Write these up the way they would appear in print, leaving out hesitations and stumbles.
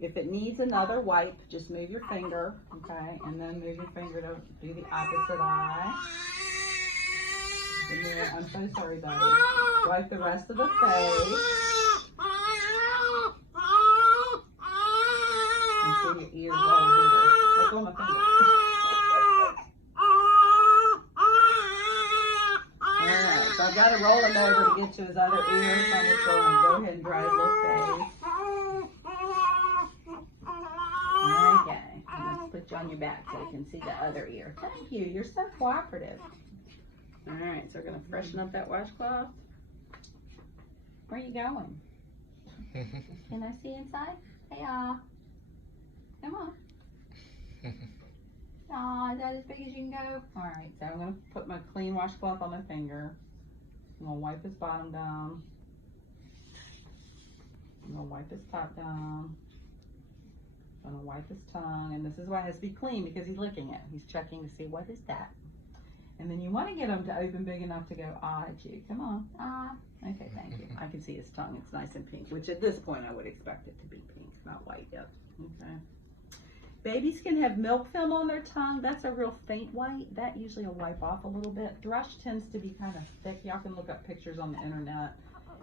If it needs another wipe, just move your finger, okay? And then move your finger to do the opposite eye. I'm so sorry, buddy. Wipe the rest of the face. And see your ears all here. Let go of my finger. Alright, so I've got to roll him over to get to his other ear. So I'm just going to go ahead and dry his little face. Okay, let's put you on your back so you can see the other ear. Thank you, you're so cooperative. Alright, so we're going to freshen up that washcloth. Where are you going? Can I see inside? Hey, come on. Aw, is that as big as you can go? Alright, so I'm going to put my clean washcloth on my finger. I'm going to wipe his bottom down. I'm going to wipe his top down. I'm going to wipe his tongue, and this is why it has to be clean, because he's licking it. He's checking to see, what is that? And then you want to get him to open big enough to go, ah, at you. Come on, ah. Okay, thank you. I can see his tongue. It's nice and pink, which at this point I would expect it to be pink, not white yet. Okay. Babies can have milk film on their tongue. That's a real faint white. That usually will wipe off a little bit. Thrush tends to be kind of thick. Y'all can look up pictures on the internet,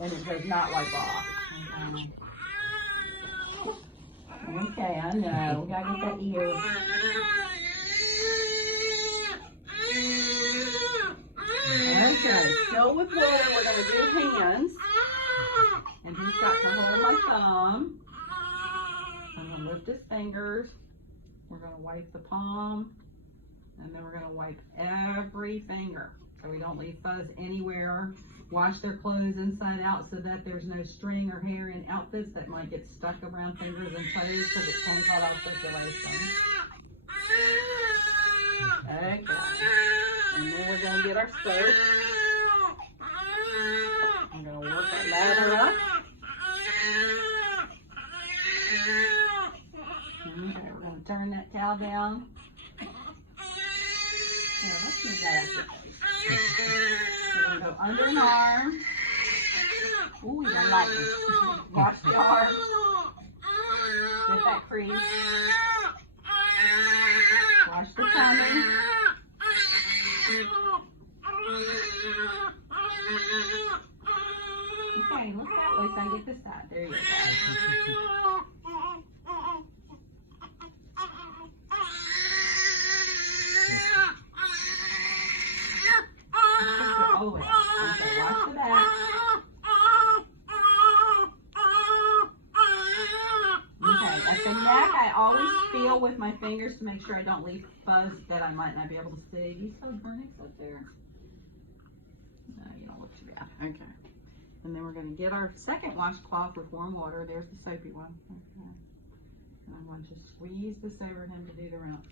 and it does not wipe off. Okay, I know. We gotta get that ear. Okay, still with water, we're gonna do hands. And he's got to hold my thumb. I'm gonna lift his fingers. We're gonna wipe the palm. And then we're gonna wipe every finger, so we don't leave fuzz anywhere. Wash their clothes inside out so that there's no string or hair in outfits that might get stuck around fingers and toes, because it can cut off circulation. Okay. And then we're going to get our soap. I'm going to work our lather up. Okay, we're going to turn that towel down. Here, let's move that up. We're going to go under an arm. Ooh, you're lighting. Wash the arm. Get that crease. Wash the tummy. Okay, look that way so I can get this side. There you go. Oh, okay, wash the back. Okay, at the neck, I always feel with my fingers to make sure I don't leave fuzz that I might not be able to see. You saw Vernix up there? No, you don't look too bad. Okay. And then we're going to get our second washcloth with warm water. There's the soapy one. Okay. And I'm going to squeeze this over him to do the rounds.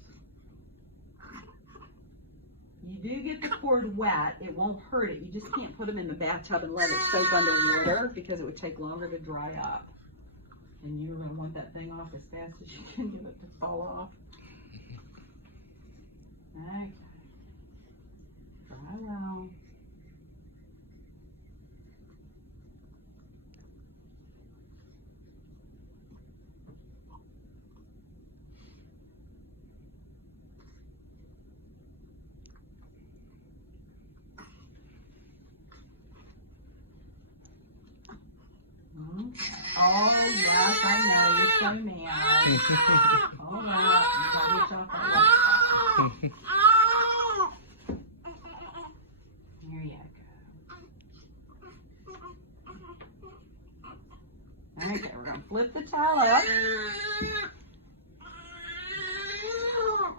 You do get the cord wet. It won't hurt it. You just can't put them in the bathtub and let it soak underwater, because it would take longer to dry up. And you're going to want that thing off as fast as you can get it to fall off. Okay. Dry well. Oh, yes, I know. You're so mad. All right. You gotta get off that left side. Here you go. Okay, we're going to flip the towel up.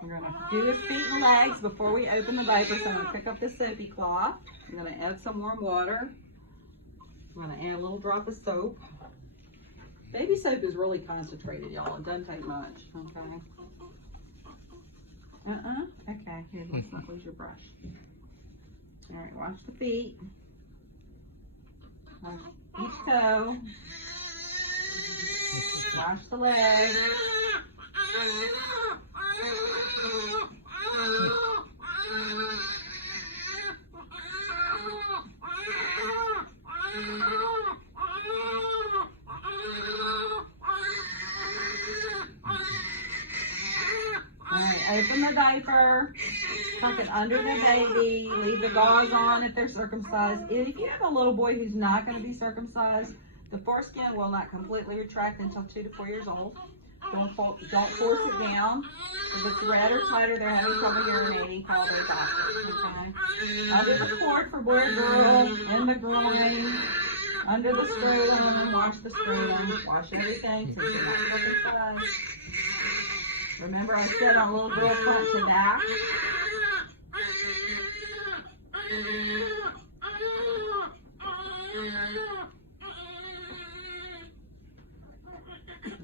We're going to do his feet and legs before we open the diaper. So I'm going to pick up the soapy cloth. I'm going to add some warm water. I'm going to add a little drop of soap. Baby soap is really concentrated, y'all. It doesn't take much, okay? Okay, here, let's not lose your brush. All right, wash the feet. Wash each toe. Wash the legs. open the diaper, tuck it under the baby, leave the gauze on if they're circumcised. If you have a little boy who's not going to be circumcised, the foreskin will not completely retract until 2 to 4 years old. Don't force it down. If it's red or tighter, they're having trouble urinating, call their doctor. Okay? Under the cord for boy or girl, in the groin, under the scrotum, and wash the scrotum. Wash everything since you're not circumcised. Remember I said on little girl front to back?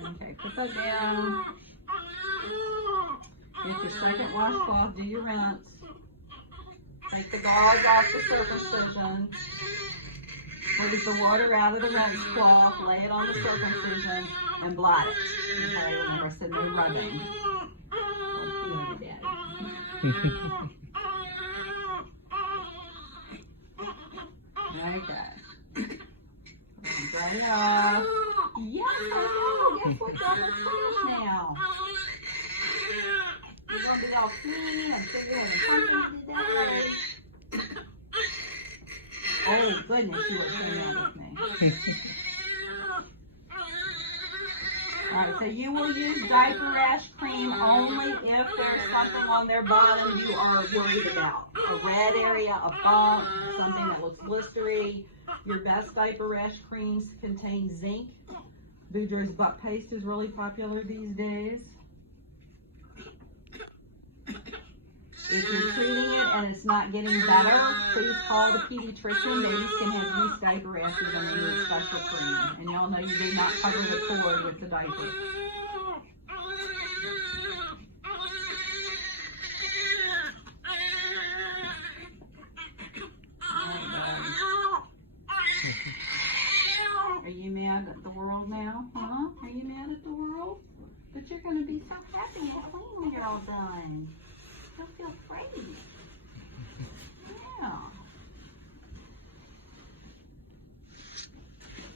Okay, put that down. Get your second washcloth, do your rinse. Take the gauze off the circumcision. Squeeze the water out of the rinse cloth, lay it on the circumcision, and blot it. Okay, remember I said no rubbing. Okay. Dry it off. Yes, I know. Guess what's on the trash now? You're going to be all clean. I'm sure you're having pumpkin today. Oh, goodness, you were saying that with me. Alright, so you will use diaper rash cream only if there's something on their bottom you are worried about. A red area, a bump, something that looks blistery. Your best diaper rash creams contain zinc. Boudreaux's butt paste is really popular these days. If you're treating it and it's not getting better, please call the pediatrician. Babies can have yeast diaper rashes and they need special cream. And y'all know you do not cover the cord with the diaper. Are you mad at the world now? Huh? Are you mad at the world? But you're going to be so happy and clean when you're all done. You'll feel great. Yeah.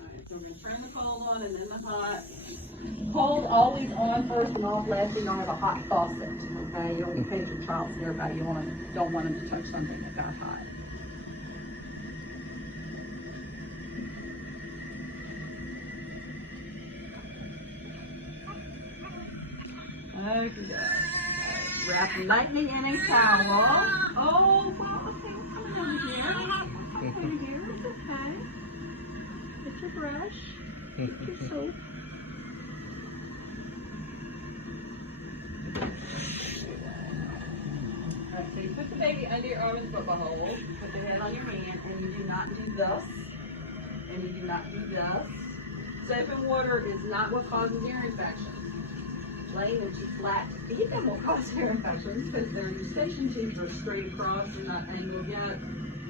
Alright, so we're going to turn the cold on and then the hot. Cold always on first and off last. You don't have a hot faucet. Okay, you only paid your child's nearby. You don't want them to touch something that got hot. Okay. Wrap lightly in a towel. Oh, well, okay, what's coming over here? What's over here? It's okay. Get your brush. Get your soap. Alright, so you put the baby under your arm and football hole. Put the head on your hand, and you do not do this. And you do not do this. Soap and water is not what causes ear infections. Laying them too flat to feed them will cause ear infections because their eustachian tubes are straight across and not angled yet.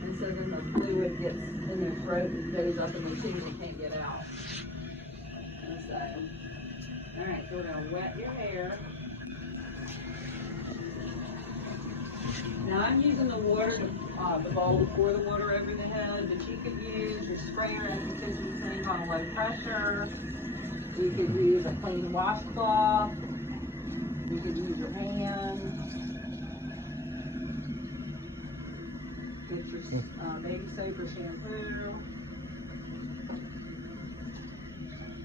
And so then the fluid gets in their throat and goes up in the tube and can't get out. And so, alright, so we're going to wet your hair. Now I'm using the water, the bowl to pour the water over the head, but you could use your sprayer as a kitchen sink on low pressure. You could use a clean washcloth. You could use your hand. Get your baby soap or shampoo.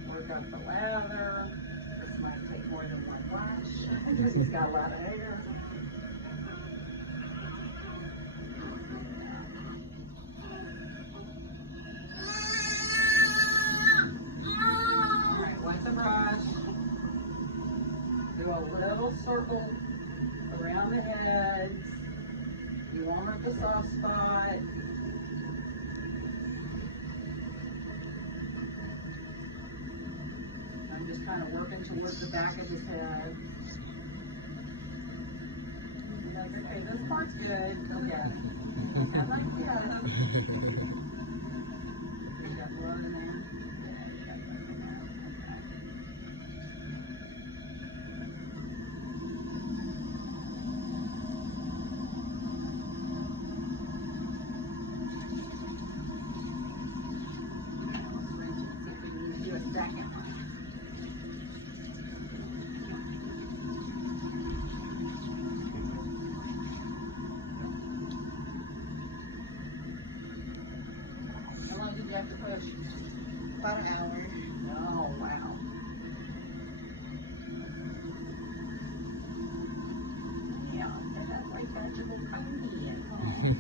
Work up the lather. This might take more than one wash because he's got a lot of hair. Do a little circle around the head. You won't hurt the soft spot. I'm just kind of working towards the back of his head. And that's okay, this part's good. Okay. I like that. There's that blood in there. about an hour. Oh, wow. Yeah, and that's like touchable pony at home.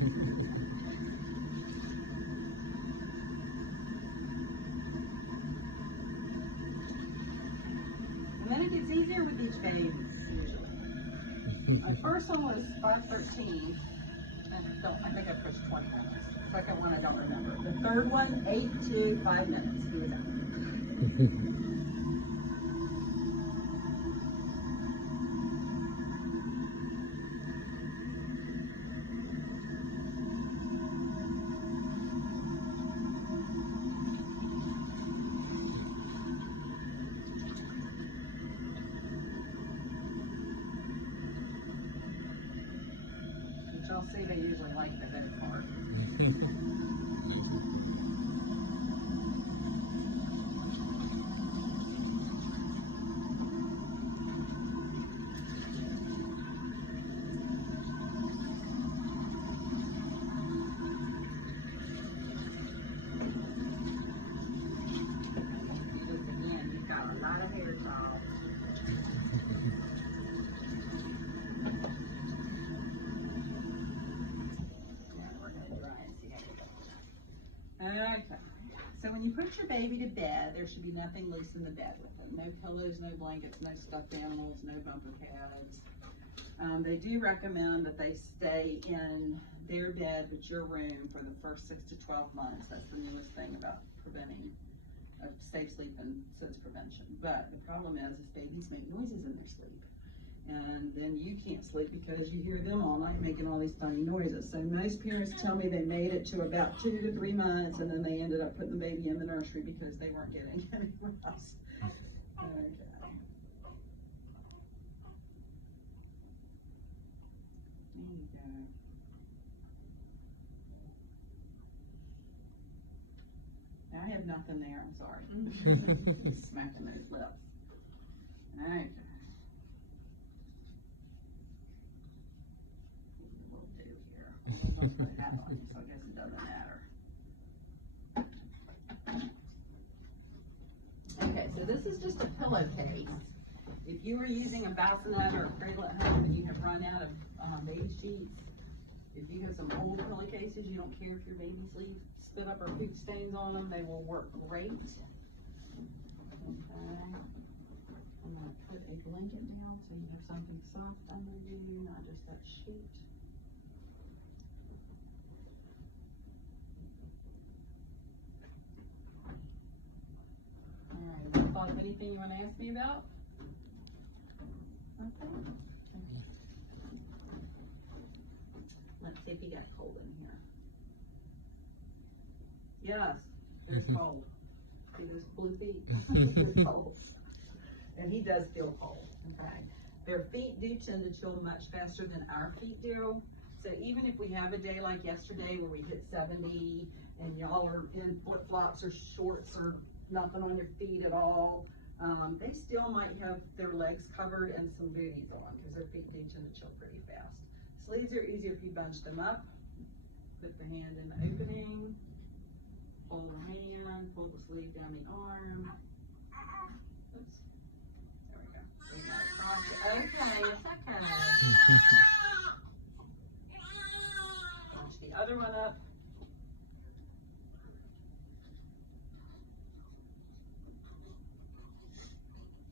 And then it gets easier with each baby, usually. My first one was 5:13, and I think I pushed 20 minutes. Second one, I don't remember. The third one, 8 to 5 minutes. He was out. Which I'll see they usually like the good part. Look again, you've got a lot of hair, child. Okay, so when you put your baby to bed, there should be nothing loose in the bed with them. No pillows, no blankets, no stuffed animals, no bumper pads. They do recommend that they stay in their bed with your room for the first 6 to 12 months. That's the newest thing about preventing safe sleep and SIDS prevention. But the problem is babies make noises in their sleep. And then you can't sleep because you hear them all night making all these funny noises. So most parents tell me they made it to about 2 to 3 months, and then they ended up putting the baby in the nursery because they weren't getting anywhere else. Okay. There you go. I have nothing there, I'm sorry. Smacking those lips. Okay. We'll do here. I'll put a hat on you, so I guess it doesn't matter. Okay, so this is just a pillowcase. If you are using a bassinet or a cradle at home and you have run out of baby sheets, if you have some old pillowcases, you don't care if your babies spit up or poop stains on them, they will work great. Okay. I'm going to put a blanket down so you have something soft under you, not just that sheet. Alright, thought of anything you want to ask me about? Okay. Let's see if he got cold in here. Yes, there's cold. See those blue feet? They're cold. And he does feel cold, okay? Their feet do tend to chill much faster than our feet do. So even if we have a day like yesterday where we hit 70 and y'all are in flip-flops or shorts or nothing on your feet at all, they still might have their legs covered and some booties on because their feet do tend to chill pretty fast. Sleeves are easier if you bunch them up. Put the hand in the opening, hold the hand, pull the sleeve down the arm. Oops. There we go. Okay, it's okay. Bunch the other one up.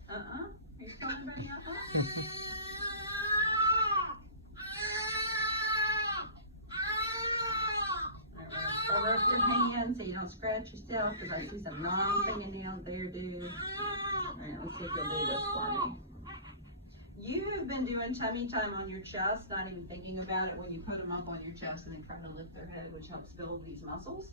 Are you coming back now? Cover up your hands so you don't scratch yourself because I see some long fingernails there, dude. Alright, let's see if you'll do this for me. You have been doing tummy time on your chest, not even thinking about it when you put them up on your chest and then try to lift their head, which helps build these muscles.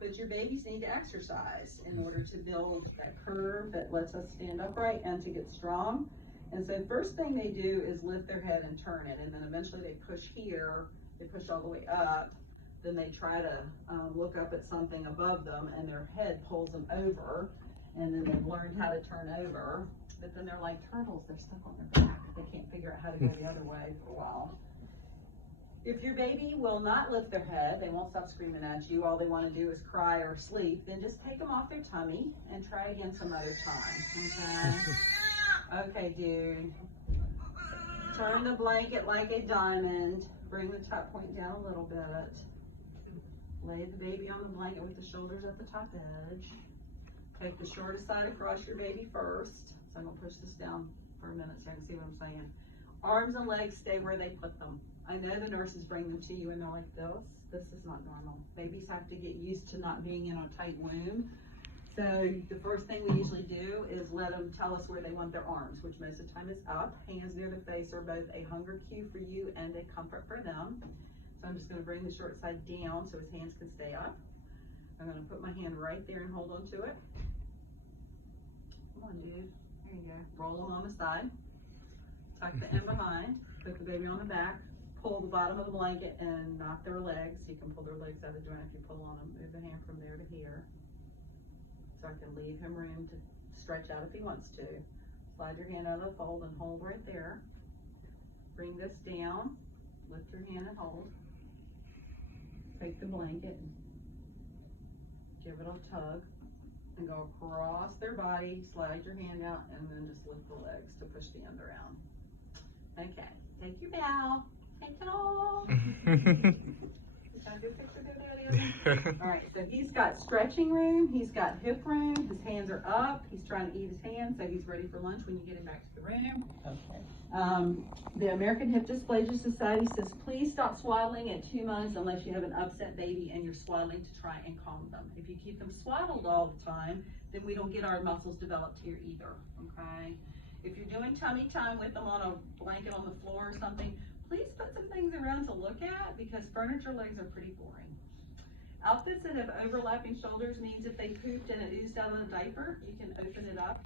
But your babies need to exercise in order to build that curve that lets us stand upright and to get strong. And so first thing they do is lift their head and turn it, and then eventually they push here, they push all the way up, then they try to look up at something above them and their head pulls them over, and then they've learned how to turn over, but then they're like turtles, they're stuck on their back. They can't figure out how to go the other way for a while. If your baby will not lift their head, they won't stop screaming at you, all they want to do is cry or sleep, then just take them off their tummy and try again some other time, okay? Okay, dude. Turn the blanket like a diamond. Bring the top point down a little bit. Lay the baby on the blanket with the shoulders at the top edge. Take the shortest side across your baby first. So I'm gonna push this down for a minute so I can see what I'm saying. Arms and legs stay where they put them. I know the nurses bring them to you and they're like, this is not normal. Babies have to get used to not being in a tight womb. So the first thing we usually do is let them tell us where they want their arms, which most of the time is up. Hands near the face are both a hunger cue for you and a comfort for them. So I'm just gonna bring the short side down so his hands can stay up. I'm gonna put my hand right there and hold on to it. Come on, dude. There you go. Roll them on the side. Tuck the end behind. Put the baby on the back. Pull the bottom of the blanket and knock their legs. You can pull their legs out of joint if you pull on them. Move the hand from there to here. So I can leave him room to stretch out if he wants to. Slide your hand out of the fold and hold right there. Bring this down. Lift your hand and hold. Take the blanket and give it a tug and go across their body. Slide your hand out and then just lift the legs to push the end around. Okay, take your bow. Take it all. All right, so he's got stretching room, he's got hip room, his hands are up, he's trying to eat his hands, so he's ready for lunch when you get him back to the room. Okay. The American Hip Dysplasia Society says, please stop swaddling at 2 months unless you have an upset baby and you're swaddling to try and calm them. If you keep them swaddled all the time, then we don't get our muscles developed here either, okay? If you're doing tummy time with them on a blanket on the floor or something, please put some things around to look at because furniture legs are pretty boring. Outfits that have overlapping shoulders means if they pooped and it oozed out of the diaper, you can open it up